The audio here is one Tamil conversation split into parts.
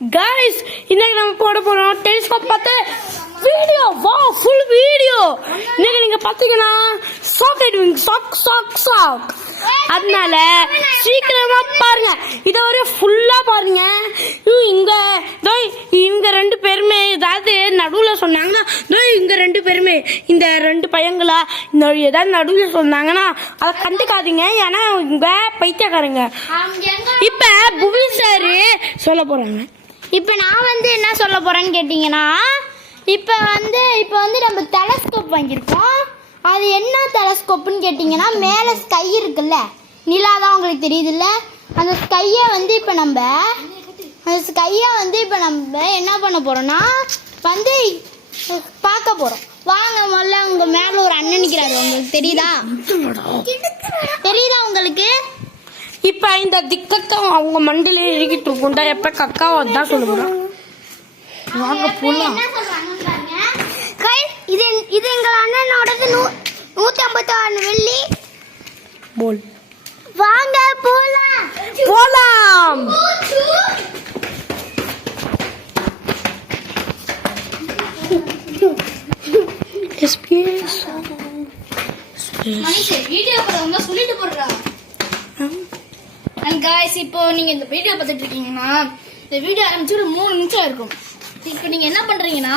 गाइस இன்னைக்கு நம்ம போட போறோம் டெலிஸ்கோப் பார்த்து வீடியோ. Wow, full video. இன்னைக்கு நீங்க பாத்தீங்கன்னா ஷாக் ஆயிடுவீங்க. ஷாக். அதனால சீக்கிரமா பாருங்க, இத ஒரு ஃபுல்லா பாருங்க. இவங்க ரெண்டு பேருமே ஏதாவது நடுவுல சொன்னாங்கன்னா, இவங்க ரெண்டு பேருமே இந்த ரெண்டு பையங்களா இந்த ஏதாவது நடுவுல சொன்னாங்கன்னா அதை கண்டுக்காதீங்க, ஏன்னா இவங்க பைத்தியக்காரங்க. இப்ப புவி சார் சொல்ல போறாங்க. இப்ப நான் என்ன சொல்ல போறேன்னு கேட்டீங்கன்னா, இப்ப நம்ம டெலஸ்கோப் வாங்கியிருக்கோம். அது என்ன டெலஸ்கோப்னு கேட்டீங்கன்னா, மேல ஸ்கை இருக்குல்ல, நிலா தான் உங்களுக்கு தெரியுதுல்ல, அந்த ஸ்கையை இப்ப நம்ம என்ன பண்ண போறோம்னா பார்க்க போறோம். வாங்க, முதல்ல உங்க மேல ஒரு அண்ணன் நிக்கிறாரு, உங்களுக்கு தெரியுதா உங்களுக்கு? இப்ப இந்த திக்கத்தம் அவங்க மண்டில இறுக்கிட்டு இருக்குண்டா, எப்ப கக்காவா தான் சொல்லுவோம். வாங்க போலாம். இது எங்க அண்ணனோடது 156 வெள்ளி போல். வாங்க போலாம். வீடியோ போறவங்க சொல்லிட்டு போடுறா. And guys, இப்போ நீங்க இந்த வீடியோ பார்த்துட்டு இருக்கீங்கன்னா, இந்த வீடியோ ஆரம்பிச்சு ஒரு 3 நிமிஷம் இருக்கும். இப்போ நீங்க என்ன பண்றீங்கன்னா,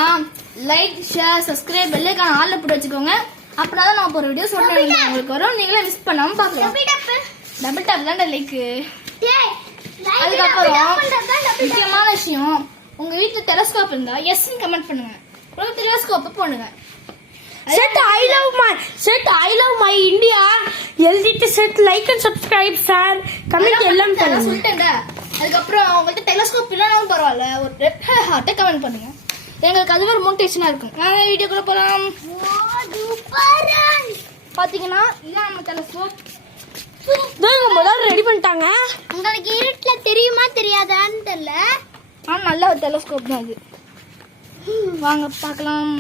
like, share, subscribe, bell icon ஆல்ல போட்டு வச்சுக்கோங்க. அப்பதான் நான் ஒரு வீடியோ சொல்றேன் உங்களுக்கு வரும். நீங்களே மிஸ் பண்ணாம பார்க்கலாம். டபுள் டாப் தான் லைக். அதுக்கப்புறம் முக்கியமான விஷயம், உங்க வீட்டுல டெலஸ்கோப் இருந்தா எஸ் கமெண்ட் பண்ணுங்க. ஒரு டெலஸ்கோப் போடுங்க. Set I love my India. எழுதிட்டு set like and subscribe sir. Comment எல்லாம் பண்ணுங்க. சொல்லிட்டேங்க. அதுக்கப்புறம் உங்கள்ட்ட டெலஸ்கோப் இல்லனாலும் பரவாயில்ல, ஒரு ரெட் ஹார்ட் கமெண்ட் பண்ணுங்க. எங்களுக்கு அது ஒரு மோட்டிவேஷனா இருக்கும். நான் வீடியோக்குள்ள போலாம். பாத்தீங்கன்னா இதான் நம்ம டெலஸ்கோப். முதல்ல ரெடி பண்ணிட்டாங்க. உங்களுக்கு இருட்டுல தெரியுமா தெரியாதான்னு தெரியல, ஆனா நல்ல ஒரு டெலஸ்கோப் தான் அது. வாங்க பார்க்கலாம்.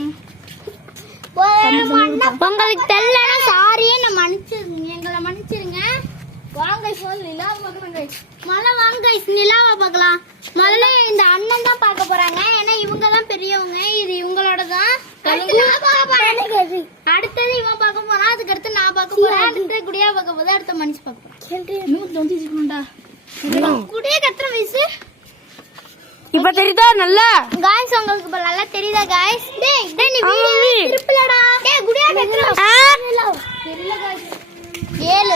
உங்களுக்கு தெரியலன்னா சாரியே நான் மன்னிச்சிருங்க, எங்களை மன்னிச்சிருங்க. வாங்க நிலாவை பார்க்கலாம். வாங்க நிலாவை பார்க்கலாம். முதல்ல இந்த அண்ணன் தான் பார்க்க போறாங்க, ஏன்னா இவங்க தான் பெரியவங்க. இது இவங்களோட தான். அடுத்தது இவன் பார்க்க போறான், அதுக்கு அடுத்து நான் பார்க்க போறேன், அடுத்த குடியா பார்க்க போது, அடுத்த மனுஷ பார்க்க போறேன். குடிய கத்துற வயசு இப்ப தெரியுதா? நல்லா गाइस, உங்களுக்கு இப்ப நல்லா தெரியுதா गाइस? டேய் நீ வீடியோ திருப்பலடா. டேய் குடியா கத்துற தெரியல गाइस. 7